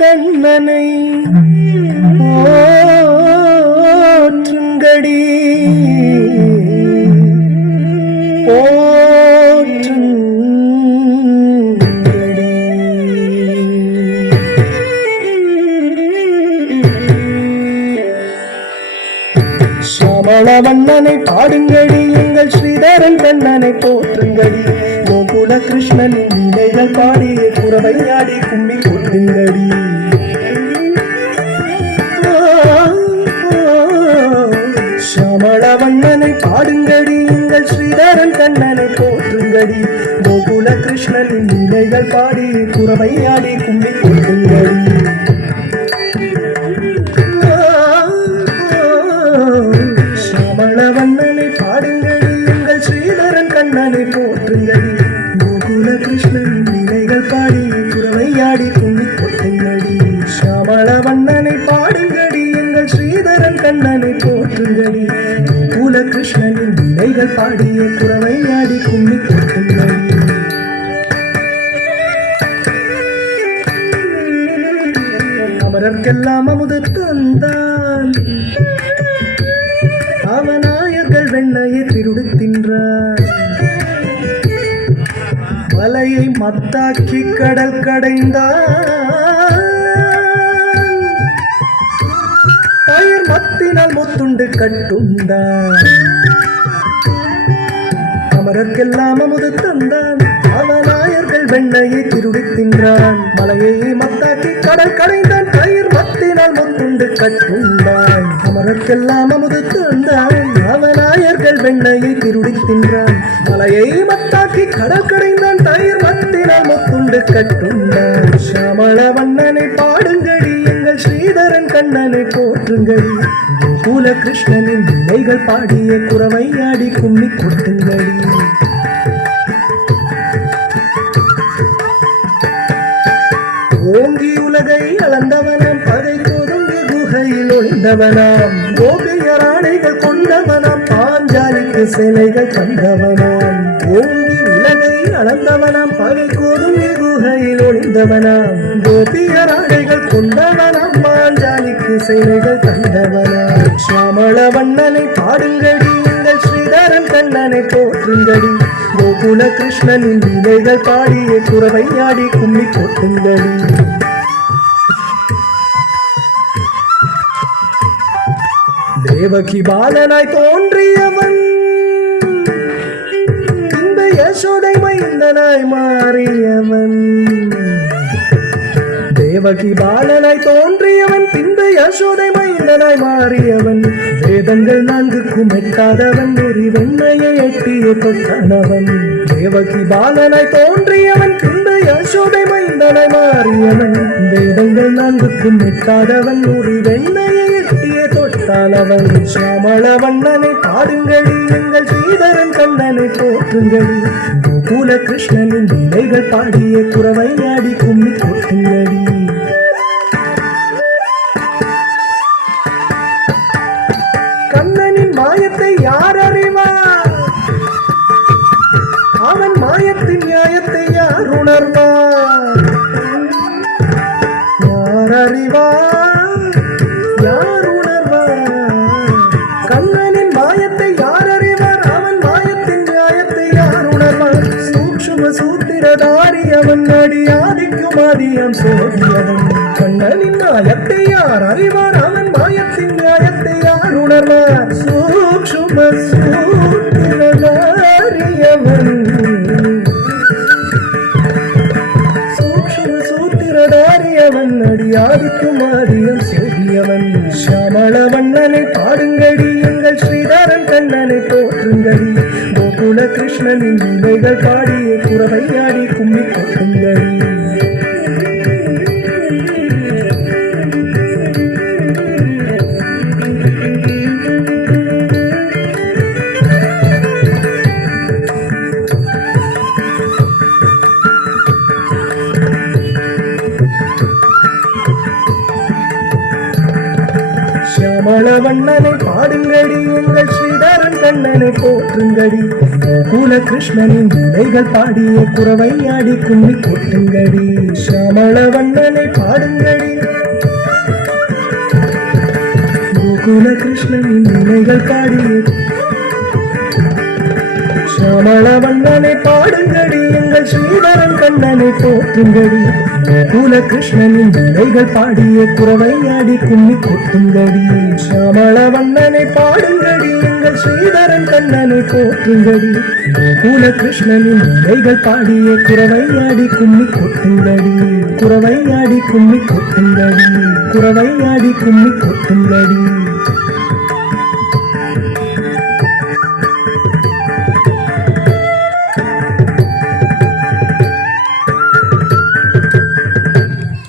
கண்ணனை போற்றுங்கடி போற்றுங்கடி. சமளவண்ணனை பாடுங்கடி, எங்கள் ஸ்ரீதரன் கண்ணனை போற்றுங்கடி. கோகுல கிருஷ்ணனின் நிலைகள் பாடிய குறவையாடி கும்மி கொட்டுங்கடி. சமளவண்ணனை பாடுங்கடி, எங்கள் ஸ்ரீதரன் கண்ணனை போற்றுங்கடி. கோகுல கிருஷ்ணனின் நிலைகள் பாடிய குறவையாடி கும்மி கொட்டுங்கடி. சமளவண்ணனை பாடுங்கடி, எங்கள் ஸ்ரீதரன் கண்ணனை போற்றுங்கடி. கோகுல கிருஷ்ணனின் நிலைகள் பாடி குறவையாடி கும்மி கொட்டுங்கடி. சமளவண்ணனை பாடுங்கடி, எங்கள் ஸ்ரீதரன் கண்ணனை போற்றுங்கடி. கோகுல கிருஷ்ணனின் நிலைகள் பாடிய குறவையாடி கும்மி கொட்டுங்கடி. அமரர்க்கெல்லாம் அமுது தந்தான், அவநாயர்கள் வெண்ணையை திருடி தின்றார். மலையை மத்தாக்கி கடல் கடைந்தான், பயிர் மத்தினால் முத்துண்டு கட்டுண்டான். அமரர்க்கெல்லாம் அமுது தந்தான், அவநாயர்கள் வெண்ணையை திருடி தின்றான். மலையை மத்தாக்கி கடல் கடைந்தான், பயிர் மத்தினால் முத்துண்டு கட்டுண்டான். அமரர்க்கெல்லாம் அமுது தந்தான், அவநாயர்கள் வெண்ணையை திருடி தின்றான். மலையை மத்தாக்கி கடல் கடைந்தான், பயிர் மத்தினால் முத்துண்டு கட்டுண்டான். சமளவண்ணனை பாடுங்கடி, எங்கள் ஸ்ரீதரன் கண்ணனை போற்றுங்கடி. கோகுல கிருஷ்ணனின் நிலைகள் பாடிய குறவையாடி கும்மி கொட்டுங்கடி. ஓங்கி உலகை அளந்தவனாம், பகை கோதுங்கு குகையில் ஒளிந்தவனாம். கோபியராணைகள் கொண்டவனாம், பாஞ்சாலிக்கு சிலைகள் தந்தவனாம். ஓங்கி உலகை அளந்தவனாம், பகை கோதுங்கு குகையில் ஒளிந்தவனாம். கோபியராணைகள் கொண்டவனாம், பாஞ்சாலிக்கு சிலைகள் தந்தவனாம். சமளவண்ணனை பாடுங்கடி, எங்கள் ஸ்ரீதரன் கண்ணனை போற்றுங்கடி. கோகுல கிருஷ்ணனின் நிலைகள் பாடிய குறவையாடி கும்மி கொட்டுங்கடி. தேவகி பாலனாய் தோன்றியவன், இந்த யசோதை மைந்தனாய் மாறியவன். தேவகி பாலனாய் தோன்றியவன், பின்பு யசோதை மைந்தனாய் மாறியவன். வேதங்கள் நான்குக்கும் எட்டாதவன், ஒரு வெண்ணையை எட்டிய தொட்டனவன். தேவகி பாலனாய் தோன்றியவன், பின்பு யசோதை மைந்தனாய் மாறியவன். வேதங்கள் நான்குக்கும் எட்டாதவன், ஒரு வெண்ணையை எட்டிய தொட்டானவன். சமளவண்ணனை பாடுங்கடி, எங்கள் ஸ்ரீதரன் கண்ணனை போற்றுங்கடி. கோகுல கிருஷ்ணனின் நிலைகள் பாடிய குறவையாடி கும்மி கொட்டுங்கடி. கண்ணனின் மாயத்தை யார் அறிவார்? அவன் மாயத்தின் நியாயத்தை யார் உணர்வார்? யார் அறிவார்? யார் உணர்வார்? கண்ணனின் மாயத்தை யார் அறிவார்? அவன் மாயத்தின் நியாயத்தை யார் உணர்வார்? சூக்ஷ்ம சூத்திரதாரி அவன், அடியாதிக்கும் ஆதியம் சோதியவன். கண்ணனின் மாயத்தை யார் அறிவார்? அவன் மாயத்தின் நியாயத்தை யார் உணர்வார்? சூக்ஷ்ம சூத்திரதாரி அவன், சூக்ஷ்ம சூத்திரதாரி அவன், அடியாதிக்கும் ஆதியம் சோதியவன். சமளவண்ணனை பாடுங்கடி, எங்கள் ஸ்ரீதரன் கண்ணனை போற்றுங்கடி. கோகுல கிருஷ்ணனின் நிலைகள் பாடிய குறவையாடி கும்மி கொட்டுங்கடி. ஷியாமள வண்ணனை பாடுங்கடி எங்கள் ஸ்ரீதரன் கண்ணனை போற்றுங்கடி கோகுல கிருஷ்ணனின் நிலைகள் பாடிய குறவை ஆடி கும்மி கொட்டுங்கடி ஷியாமள வண்ணனை பாடுங்கடி கோகுல கிருஷ்ணனின் நிலைகள் பாடிய ஷியாமள வண்ணனை பாடுங்கடி எங்கள் ஸ்ரீதரன் கண்ணனை போற்றுங்கடி கோகுல கிருஷ்ணனின் நிலைகள் பாடிய குறவை ஆடி கும்மி கொட்டுங்கடி ஷியாமள வண்ணனை பாடுங்கடி எங்கள் ஸ்ரீதரன் கண்ணனை போற்றுங்கடி கோகுல கிருஷ்ணனின் நிலைகள் பாடிய குறவை ஆடி கும்மி கொட்டுங்கடி குறவை ஆடி கும்மி கொட்டுங்கடி குறவை ஆடி கும்மி கொட்டுங்கடி